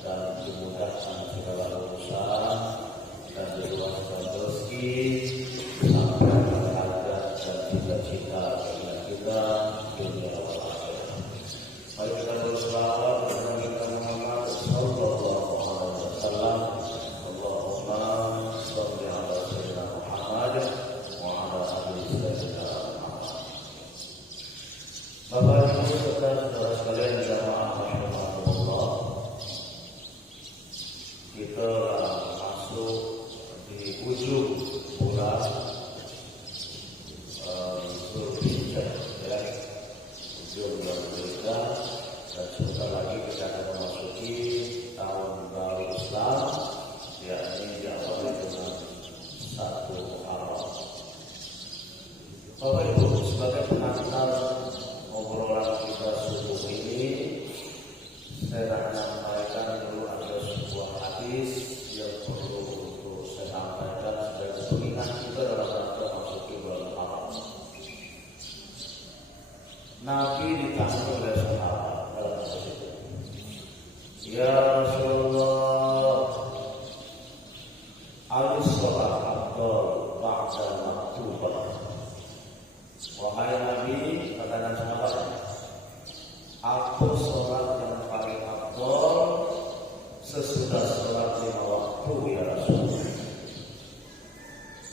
dan dimudahkan segala urusan dan diluaskan rezeki sampai derajat dan cita-cita kita dunia akhirat. Mari kita berselawat kepada Nabi Muhammad sallallahu alaihi wasallam. Allahumma shalli ala sayyidina Muhammad wa ala ali sayyidina Muhammad. Bapak Ibu saudara sekalian jamaah rahimakumullah, kita masuk di ujung bulan Zulhijjah, ya, ujung bulan Zulhijjah, dan sebentar lagi kita akan memasuki tahun baru Islam, yakni diawali dengan 1 Muharram. Bapak Ibu, sebagai pengantar obrolan kita subuh ini, saya akan menyampaikan dulu ada sebuah hadis yang perlu untuk saya sampaikan sebagai pengingat kita dalam rangka memasuki bulan Muharram. Nabi ditanya oleh sahabat dalam hadis itu, "Ya Rasulullah, al-sholat afdal ba'da maktubah." Wahai Nabi, kata sahabat, apa sholat yang paling afdal sesudah sholat 5 waktu, ya Rasulullah?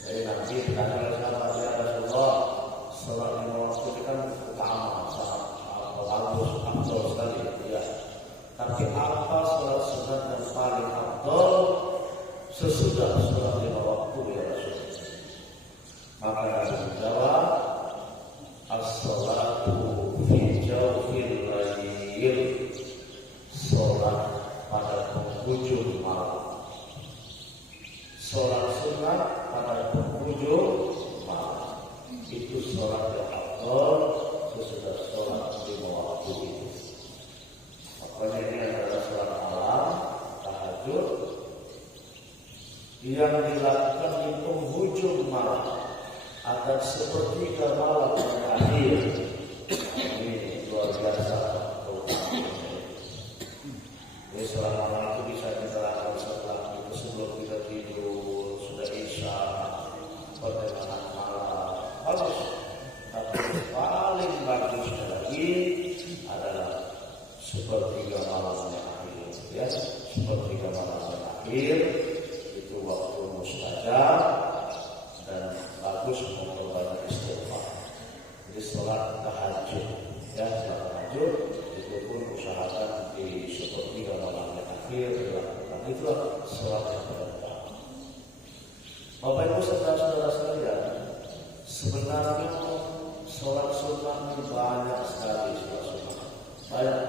Jadi Nabi ditanya oleh sahabat, "Ya Rasulullah, sholat 5 waktu itu kan utama, sangat afdal sekali, ya. Tapi apa sholat sunat yang paling afdal sesudah sholat 5 waktu, ya Rasulullah?" Maka Nabi menjawab, "As-sholatu fi jawfil lail." Sholat pada penghujung malam. Sholat sunat pada penghujung malam itu sholat yang afdal sesudah sholat 5 waktu itu. Makanya ini adalah sholat malam tahajud yang dilakukan di penghujung malam akan sepertiga malam yang akhir. Ini luar biasa. Jadi sholat malam itu bisa kita lakukan setelah itu, sebelum kita tidur, sudah isya, pertengahan malam, bagus. Tapi paling bagus lagi adalah sepertiga malam yang akhir, ya. Sepertiga malam yang akhir itu waktu mustajab dan bagus untuk banyak istighfar. Jadi sholat tahajud, ya, sholat tahajud itu pun usahakan di sepertiga malam yang akhir dilakukan. Itulah sholat yang pertama. Bapak Ibu saudara-saudara sekalian, sebenarnya sholat sunnah ini banyak sekali, sholat sunnah banyak.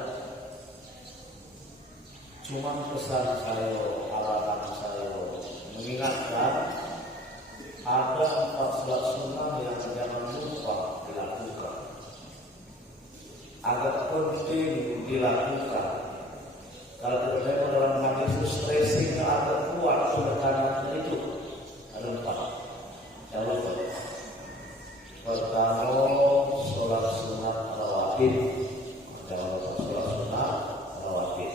Cuma pesan saya, harapan saya mengingatkan ada 4 sholat sunnah yang jangan lupa dilakukan. Agak penting dilakukan. Kalau kita dalam hadis itu stressing agak kuat penekanan itu. Ada 4. Jangan lupa. Pertama, sholat sunat rawatib. Jangan lupa sholat sunat rawatib.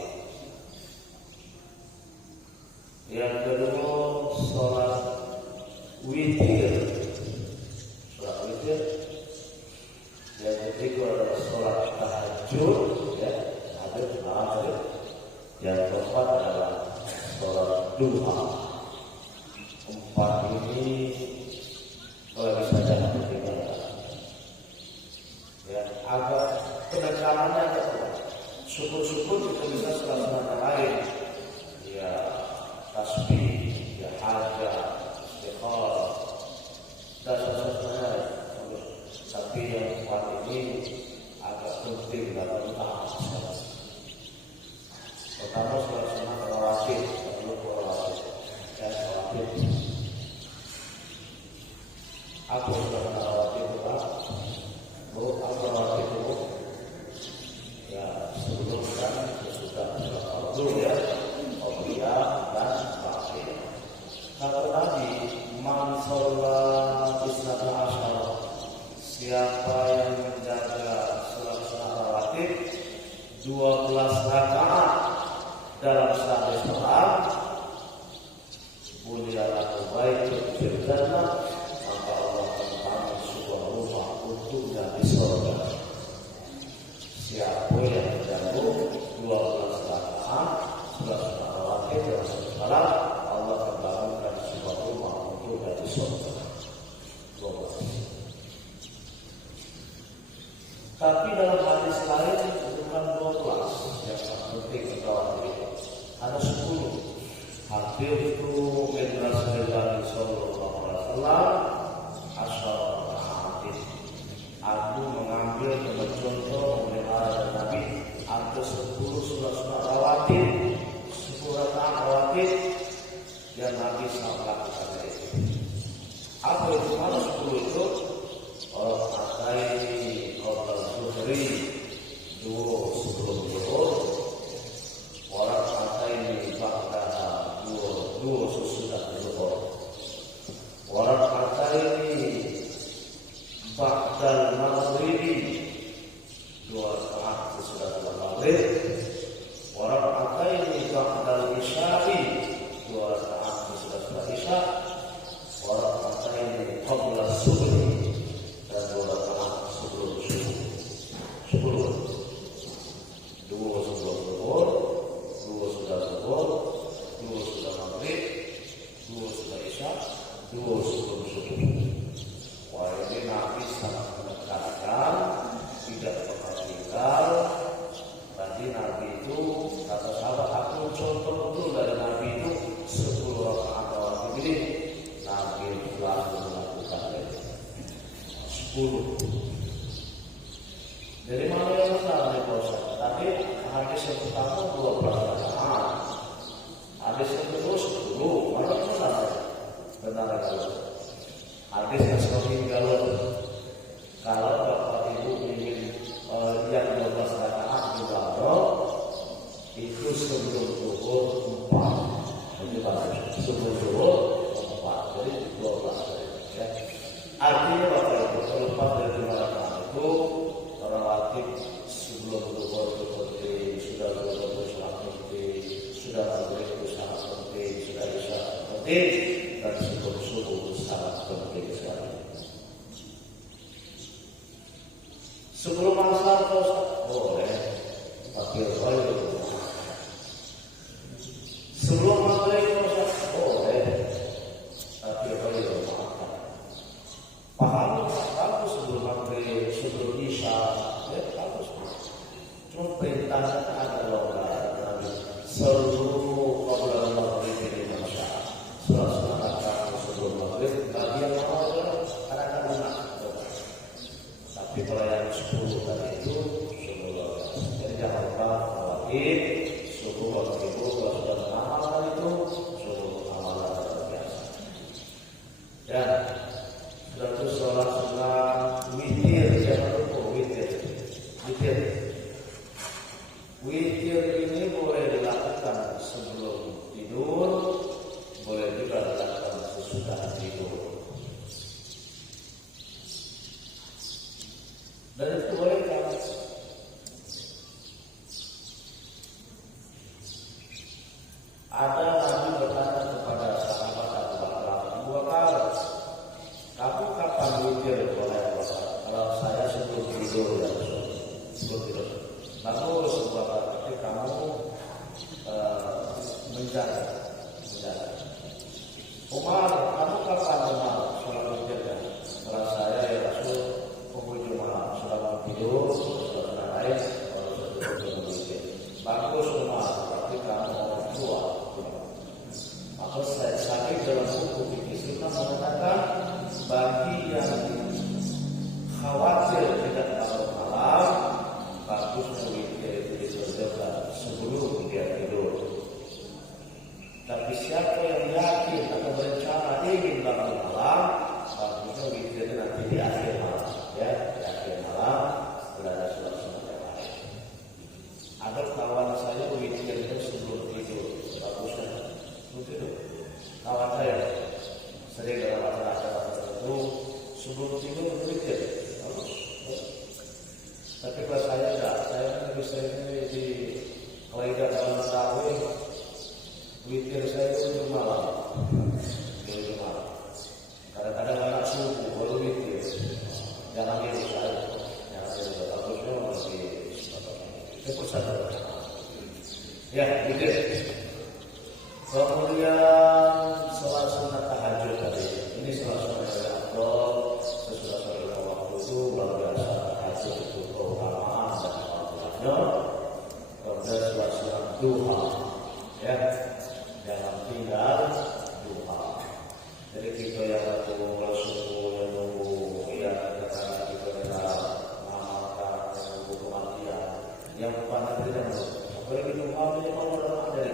Yang kedua, sholat witir. Sholat witir. Yang ketiga adalah sholat tahajud, ya, tahajud. Yang keempat adalah sholat duha. 4 ini kalau bisa jangan ketinggalan. Ya, agak penekanannya agak kuat. Syukur-syukur kita bisa sholat lain. Ya, tasbih, ya, hajat, istighfar, dan sebagainya. Tapi yang 4 ini agak penting dalam taat. Pertama, sholat sunat rawatib, lalu rawatib, dan rawatib. Apa sholat rawatib itu? Apa rawatib itu? Ya, sebelum dan sesudah sholat fardu, ya, qabliyah dan ba'diyah. Kata Nabi, "Man sholat isnata asyara." Siapa yang menjaga sholat rawatib 12 rakaat ada 10. Hadir itu Ibn Rasulullah Sallallahu Alaihi Wasallam asal hadis. Aku mengambil contoh memelihara Nabi ada 10 surah rawatib, 10 rakaat rawatib yang Nabi SAW lakukan itu. Apa itu? Mana 10 itu? Orang atai, orang zuhri, dua sebelum zuhur. Orang atai ba'da dua sesudah zuhur. Orang atai ba'dal maghribi, dua rakaat sesudah maghrib. Orang atai ba'dal isya'i, dua rakaat sesudah isya. Orang atai qabla subuh, dan dua rakaat sebelum subuh. 10. 2 sebelum zuhur, 2 sudah zuhur, 2 sudah maghrib, 2 sudah isya, 2 sebelum subuh. Wah, ini Nabi sangat menekankan, tidak pernah tinggal. Tadi Nabi itu kata sahabat, aku contoh betul dari Nabi itu 10 rakaat rawatib ini. Nabi telah melakukan 10. Dari mana yang salah nih Pak? Tadi hadis yang pertama 12 rakaat, hadis yang kedua 10. Mana yang salah? Benar kalau hadis yang setinggal. Kalau Bapak Ibu ingin yang 12 rakaat juga itu sebelum zuhur 4. Jadi sebelum zuhur 4, jadi 12. Ya. Artinya Bapak Ibu terlepas dari 5 rakaat itu rawatib sebelum zuhur itu penting, sudah zuhur itu sangat penting, sudah maghrib itu sangat penting, sudah isya penting, dan sebelum subuh itu sangat penting sekali. Sebelum asar boleh pakai oil. Sebelum maghrib boleh pakai oil. Paham? Kamu sebelum maghrib, sebelum isya, ya kamu. Cuma perintahnya ada Nabi seluruh qabla maghrib di Indonesia. Selama sebelum maghrib, Nabi yang mau ada kalimat. Tapi kalau yang 10 tadi itu sebelum, jadi jangan lupa rawatib, subuh waktu itu kalau sudah mengamalkan itu subuh amalan biasa. Dan sudah itu sholat sunat witir, jangan lupa witir. Witir ini boleh dilakukan sebelum tidur, boleh juga dilakukan sesudah tidur. Dan itu boleh kan? Ada Nabi bertanya kepada sahabat Abu Bakar, kamu kapan witir? Kalau saya sebelum tidur ya, sebelum tidur. Bagus Abu Bakar, tapi kamu menjaga. Umar, kamu kapan sholat witirnya? Kalau saya ya Rasul, penghujung malam sudah mau tidur, sudah lain, kalau sudah witir. Bagus Umar, tapi kamu orang tua. Maka saya sakit dalam buku fikih kita mengatakan bagi yang khawatir tidak bangun malam, bagus witir itu diselesaikan sebelum dia tidur. Tapi siapa yang yakin atau berencana ingin bangun malam, bagusnya witir nanti di akhir malam, ya, di akhir malam berada suasana yang lain. Ada kawan saya witir itu sebelum tidur, bagusnya sebelum tidur. Kawan saya sering dalam acara-acara tertentu sebelum tidur witir, bagus. Tapi kalau saya enggak, saya kan lebih sering di kelainan dalam tarawih. Witir saya itu malam, kadang-kadang anak subuh baru witir. Jangan diri saya, jangan diri bagusnya masih cukup saja. Ya, witir. Kemudian sholat sunat tahajud tadi, ini sholat sunat dari Abdul sesudah sholat waktu itu luar biasa. Tahajud itu keutamaan dan fadilahnya. Kemudian sholat sunat duha. ya, jangan tinggal duha. Jadi kita yang mulai subuh yang nunggu, ya karena kita adalah mengamalkan nunggu kematian. Yang pada tidak boleh duha minimal orang dari.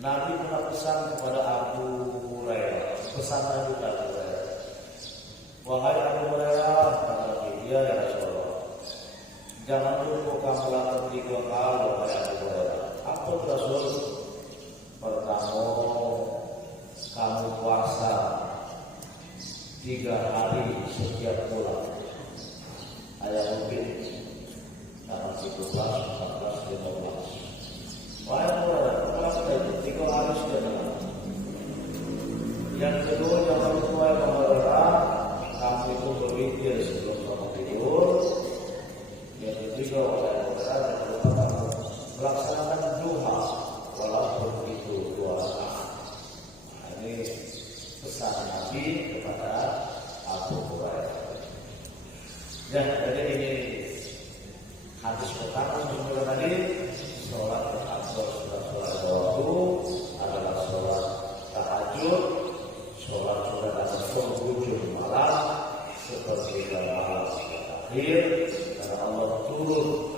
Nabi pernah pesan kepada Abu Hurairah, pesan juga kepada wahai Abu Hurairah, kata Nabi, ya Rasulullah, jangan lupa kamu lakukan 3 kali wahai Abu Hurairah. Apa Rasul? Pertama, kamu puasa 3 hari setiap bulan. Ayat mungkin tanggal 13, 14, 15. Wahai Abu Hurairah, puasa itu 3 hari setiap bulan. Yang kedua, jangan lupa Abu Hurairah, kamu itu berpikir sebelum kamu tidur. Yang ketiga, wahai Abu Hurairah, jangan lupa kamu melaksanakan duha walaupun itu 2 rakaat. Ini pesan Nabi kepada Abu Hurairah. Ya, jadi ini hadis pertama sebelum tadi, sholat afdal sholat waktu adalah sholat tahajud, sholat sudah dalam penghujung malam seperti dalam malam akhir, karena Allah turun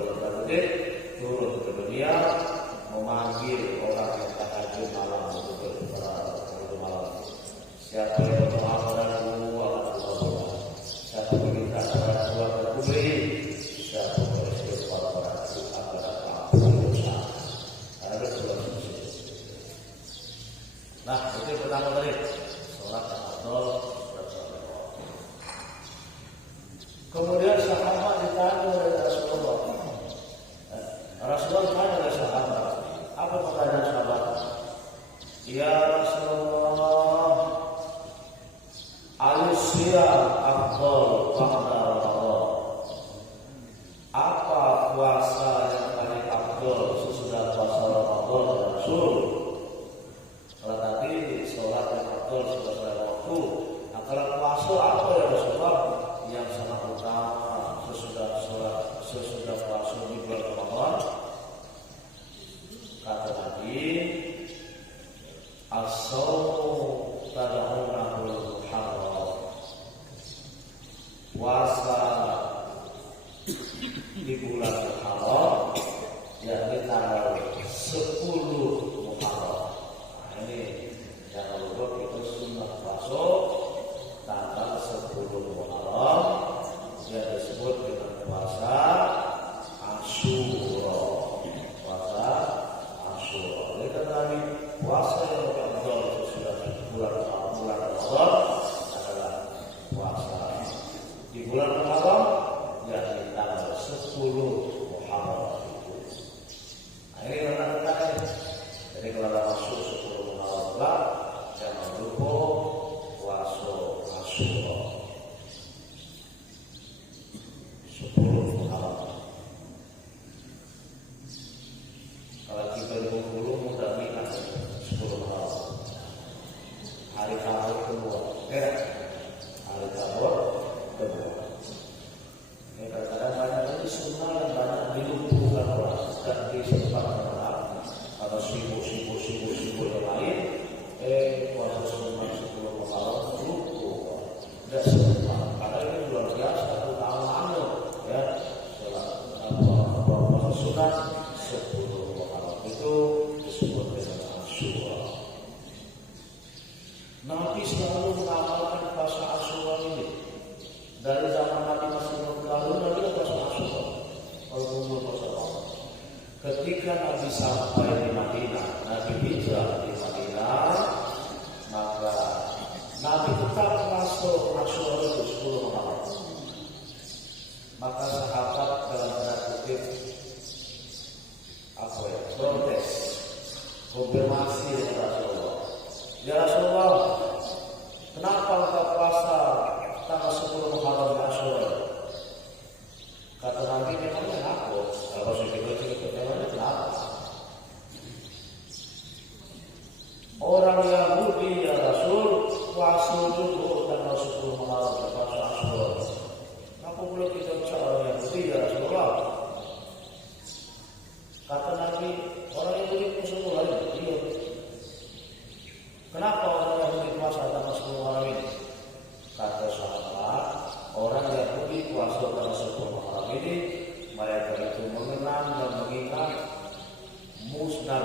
turun ke dunia memanggil orang yang tahajud malam untuk berdoa malam. Siapa yang berdoa padaku akan berdoa. Siapa yang minta padaku akan kuberi. Siapa yang beristighfar padaku akan ampuni dosa. Ada dua sisi. Nah, itu yang pertama tadi. Sholat afdal, sholat sunnah. Kemudian sahabat ditanya oleh Rasulullah. Rasulullah tanya oleh sahabat. Apa pertanyaan sahabat? Ya Rasulullah, al-siyam afdal ba'da Ramadan. Apa puasa yang paling afdal sesudah puasa Ramadan ya Rasul? Kalau tadi sholat yang afdal sesudah waktu. Nah, kalau puasa apa ya Rasulullah? Yang sangat utama sesudah puasa di bulan Ramadan. Kata Nabi, as-sawmu tad'unahul muharram. Puasa di bulan Muharram, yakni tanggal 10 Muharram. Nah, ini jangan lupa kita sunnah puasa tanggal 10 Muharram yang disebut dengan puasa Asyura. Puasa Asyura. Oleh karena Nabi, puasa yang afdal sesudah bulan Ramadan adalah puasa di bulan Muharram, yakni tanggal 10 Muharram itu. Nah, ini yang kita katakan. Jadi kalau masuk 10 Muharram, jangan lupa puasa Asyura. 10 Muharram. Kalau kita 20 mudah minat 10 Muharram. Hari Kamis kedua. Hari Kamis kedua. Ini kadang-kadang banyak lagi sunnah yang banyak dilumpuhkan orang dan disebabkan orang atau sibuk yang lain. Puasa sunnah 10 Muharram lumpuh. Tidak sempat. Karena ini luar biasa utama ya. Puasa sunnah 10 Muharram itu disebut dengan Asyura. Nabi selalu mengamalkan puasa Asyura ini. Dari zaman Nabi masih lalu Nabi puasa Asyura. Kalau umur puasa apa? Ketika Nabi sampai di Madinah, Nabi hijrah di Madinah, maka Nabi tetap masuk Asyura itu 10 Muharram. Maka sahabat dalam tanda kutip protes, konfirmasi dengan Rasulullah. Ya Rasulullah, kenapa engkau puasa tanggal 10 Muharram Asyura? Kata Nabi, memangnya aku? Kalau saya pikir memangnya kenapa? Orang Yahudi ya Rasul puasa dulu tanggal 10 Muharram puasa Asyura. Kenapa boleh kita bisa orang Yahudi ya Rasulullah? Kata Nabi, orang Yahudi pun semula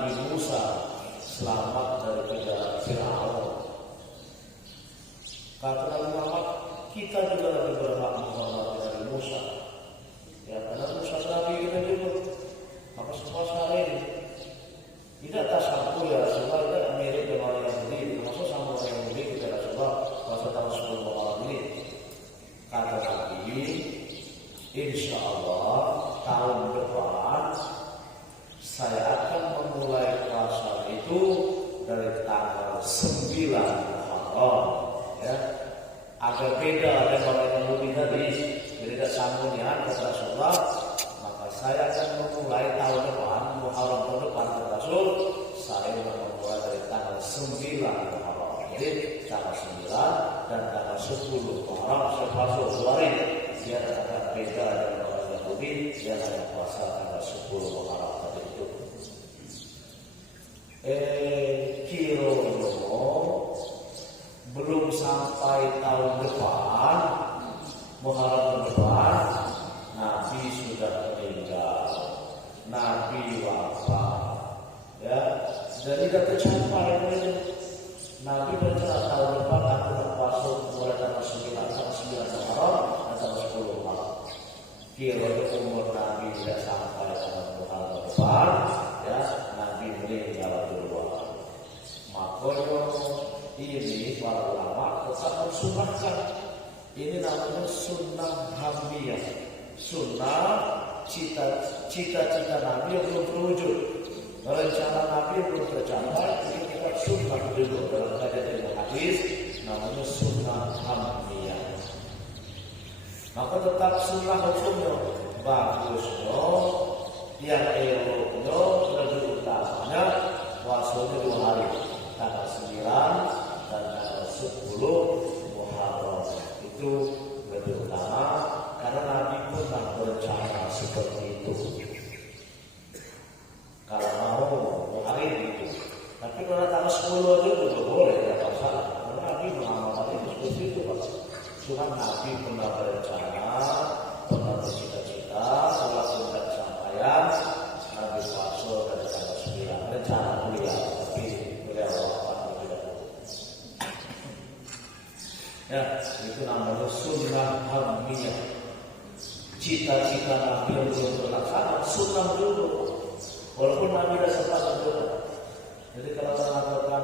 Nabi Musa selamat daripada Firaun. Kata Nabi Muhammad, kita juga lebih berhak menghormati Nabi Musa. Ya, karena Musa Nabi kita juga. Maka semua saling tidak tasampur ya Rasulullah, tidak mirip dengan orang Yahudi. Maksud sama orang Yahudi kita Rasulullah masa tahun 10 Muharram ini. Kata Nabi, insya Allah tahun depan saya akan memulai puasa itu dari tanggal 9 Muharram. Ya, agak beda dengan orang Yahudi tadi. Jadi tidak sambungnya kata Rasulullah. Maka saya akan memulai tahun depan Muharram tahun depan kata Rasul. Saya memulai dari tanggal 9 Muharram. Jadi tanggal 9 dan tanggal 10 Muharram saya puasa 2 hari. Dia agak beda dengan orang Yahudi. Dia hanya puasa tanggal 10 Muharram tadi itu. Kiro belum sampai tahun depan, Muharram depan, Nabi sudah meninggal, Nabi wafat, ya, dan tidak tercapai. Nabi berkata tahun depan aku berpuasa mulai tanggal 9 Muharram dan tanggal 10 Muharram. Kira umur Nabi tidak sampai tahun Muharram depan, ya, Nabi meninggal duluan. Makanya ini para ulama tetap mensunahkan. Ini namanya sunnah hamdiyah. Sunnah cita-cita Nabi yang belum terwujud. Rencana Nabi yang belum tercapai. Ini kita sunnah dulu dalam kajian ilmu hadis. Namanya sunnah hamdiyah. Maka tetap sunnah hukumnya bagusnya, yang eloknya lebih utamanya puasanya 2 hari. Tanggal 9 dan tanggal 10 Muharram itu lebih utama karena Nabi pernah berencana seperti itu. Kalau mau hari itu, tapi kalau tanggal 10 itu juga boleh, ya masalah. Karena Nabi mengamalkan itu seperti itu, Pak. Cuma Nabi pernah berencana, pernah bercita-cita, setelah sudah kesampaian, Nabi puasa dari tanggal 9 rencana kuliah, tapi ya, itu namanya sunnah hamdiyah. Cita-cita Nabi yang belum terlaksana, sunnah dulu. Walaupun Nabi tidak sempat berdoa. Jadi kalau mengatakan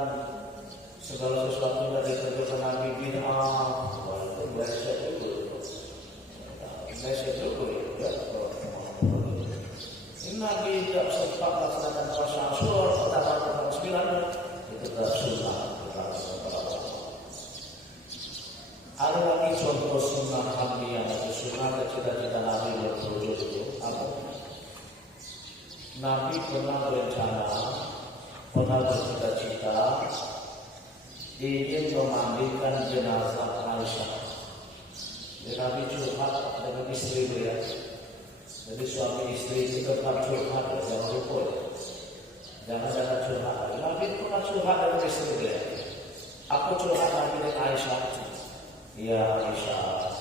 segala sesuatu yang dikerjakan Nabi bid'ah, itu biasa dulu. Biasa dulu ya. Ini Nabi tidak sempat melaksanakan puasa Asyura tanggal 9 itu tidak sunnah. Ada lagi contoh sunnah hamdiyah atau sunnah cita-cita Nabi yang terwujud itu apa? Nabi pernah berencana, pernah bercita-cita ingin memandikan jenazah Aisyah. Jadi Nabi curhat dengan istri beliau. Jadi suami istri itu tetap curhat, jangan lupa. Jangan curhat. Nabi pernah curhat dengan istri beliau. Aku curhat Nabi dengan Aisyah. Ya Aisyah,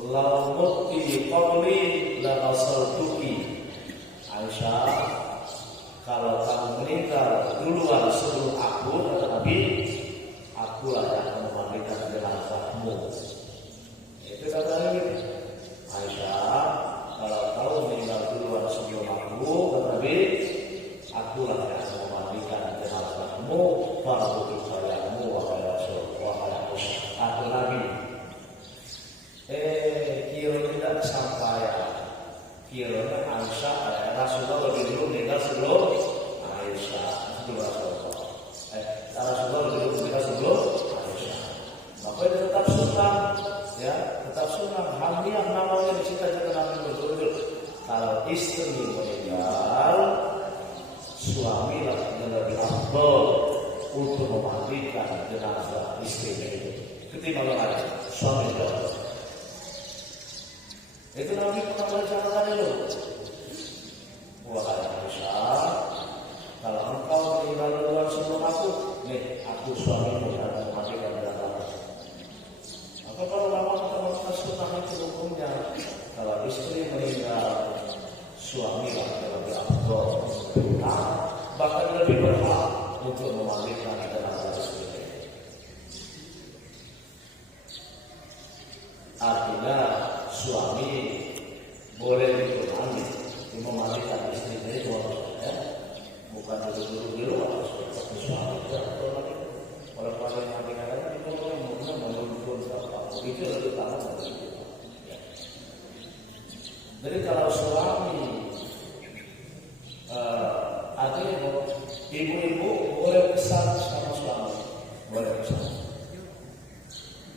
lau mutti qabli la ghasaltuki. Aisyah, kalau kamu meninggal duluan sebelum aku, kata Nabi, akulah yang akan memandikan jenazahmu. Itu kata Nabi. Aisyah, kalau kamu meninggal duluan sebelum aku, kata Nabi, akulah yang akan memandikan jenazahmu. Fardu kifayamu wahai Rasul, wahai aku Nabi. Kira tidak sampai. Kira Aisyah, Rasulullah lebih dulu meninggal sebelum Aisyah. Sebelum Rasulullah. Rasulullah lebih dulu meninggal sebelum Aisyah. Maka itu tetap sunnah, ya, tetap sunnah. Hamdiyah namanya dicita-cita Nabi betul-betul. Kalau istri meninggal, suami yang lebih afdal untuk memandikan jenazah istrinya itu. Ketimbang yang lain, suami itu. Itu Nabi pernah berencanakan itu. Wahai Aisyah, kalau engkau meninggal duluan sebelum aku, nih aku suamimu yang akan memandikan jenazah. Maka kalau lama kita melakukan sunnah itu hukumnya, kalau istri meninggal, suami yang lebih afdal sempurna, bahkan lebih berhak untuk memalikan tenaga istri. Artinya suami boleh ditemani memalikan istrinya itu maksudnya bukan dulu di luar seperti suami kalau paling mati kadang itu mungkin menurunkan apa itu lebih tahu dari itu. Jadi kalau suami artinya ibu-ibu boleh pesan sama suami, boleh pesan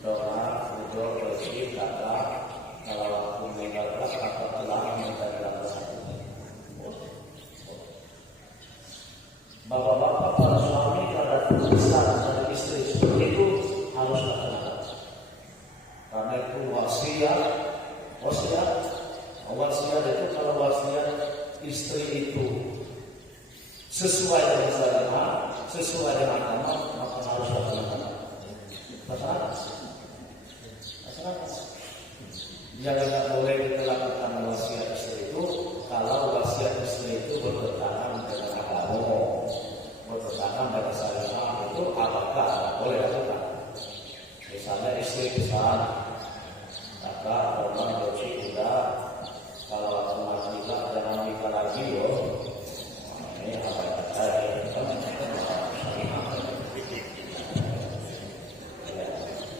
doa, udah bersih, kata kalau aku meninggalkan kata telah meninggalkan bapak-bapak para suami kalau pesan dari istri seperti itu harus lakukan karena itu wasiat itu kalau wasiat istri itu sesuai dengan syariat, sesuai dengan agama, maka harus lakukan. Masyarakat. Yang tidak boleh kita lakukan wasiat istri itu kalau wasiat istri itu bertentangan dengan agama, bertentangan dengan syariat itu apakah boleh lakukan? Misalnya istri pesan, kata orang doci tidak kalau aku mati jangan nikah lagi yo. Ini apa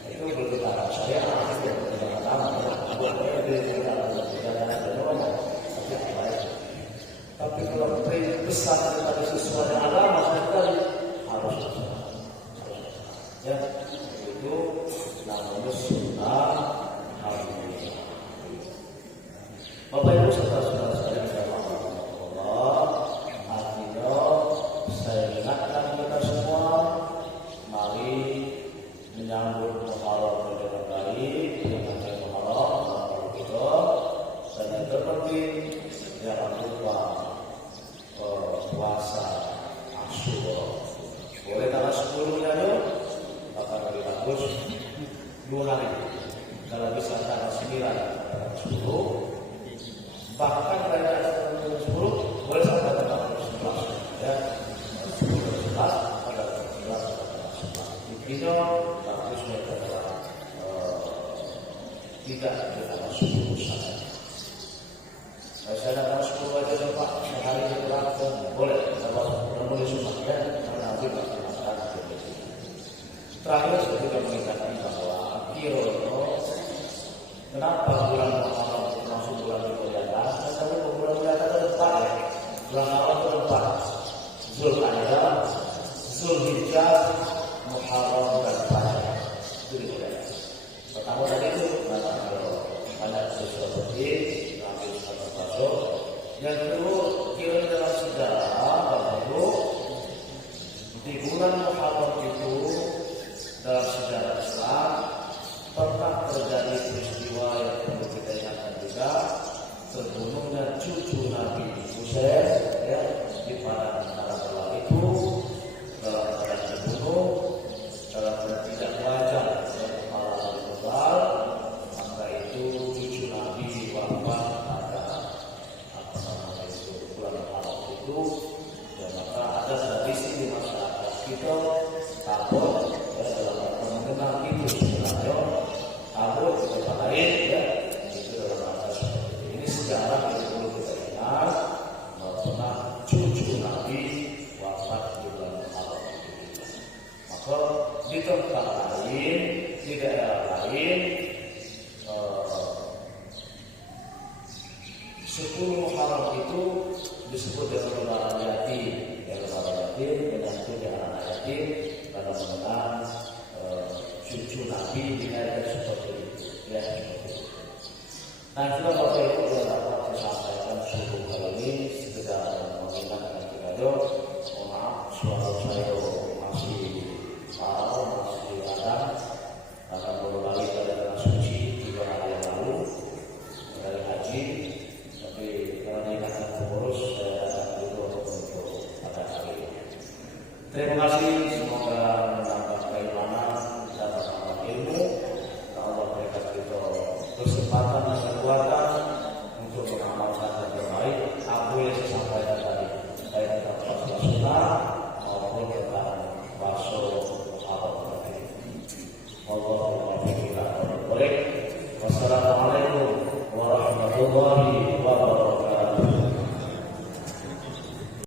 itu bertentangan syariat. Tapi kalau besar daripada sesuai dengan agama sekali harus ya itu namanya sunnah harus. Bapak Ibu saudara-saudara sekalian Allah, artinya saya ingatkan kita semua, mari menyambut Muharram dengan baik, dengan Muharram kita, dan yang terpenting jangan lupa puasa Asyura. Boleh tanggal 10 ya, akan lebih bagus 2 hari. Kalau bisa tanggal 9 tanggal 10, bahkan dari tanggal 10 boleh sampai tanggal 11 ya. 11 pada 11 itu bagus mereka tidak di tanggal 10 saja. Saya datang 10 aja nih Pak, sehari diberlakukan boleh, kalau boleh semua ya, karena nanti masyarakat terakhir saya juga mengingatkan bahwa kenapa bulan Muharram termasuk bulan kemuliaan? Karena bulan kemuliaan itu 4 ya, bulan awal itu 4, Zulqa'dah, Zulhijjah, Muharram dan Rajab. Itu kemuliaan. Pertama tadi itu banyak sesuatu yang kedua, kira dalam sejarah bahwa di bulan Muharram itu dalam sejarah Islam pernah terjadi peristiwa yang perlu kita ingatkan juga, terbunuhnya cucu Nabi Husain ya di padang Karbala itu dalam keadaan terbunuh dalam keadaan tidak wajar dan kepala tebal, maka itu cucu Nabi wafat itu dan maka ada tradisi di masyarakat kita takut ya, dalam mengenal itu sebenarnya takut kita lain ya itu dalam rangka seperti ini sejarah yang perlu kita ingat bahwa cucu Nabi wafat di bulan Muharram maka di tempat lain di daerah lain 10 Muharram itu disebut dengan lebaran yatim, dengan itu anak yatim dalam mengenal cucu Nabi dikaitkan seperti itu, ya seperti itu. Nah, juga Bapak Ibu yang dapat disampaikan subuh kali ini sekedar mengingatkan kita dong. Mohon maaf, suara saya masih ada, karena baru balik pada tanah suci 3 hari yang lalu dari haji. Tapi karena ingatkan pengurus saya datang dulu untuk pada hari ini. Terima kasih, semoga menambah keimanan dan menambah ilmu. Allah berikan kita kesempatan dan kekuatan untuk mengamalkan yang terbaik. Apa yang saya sampaikan tadi, baik Baik, wassalamualaikum warahmatullahi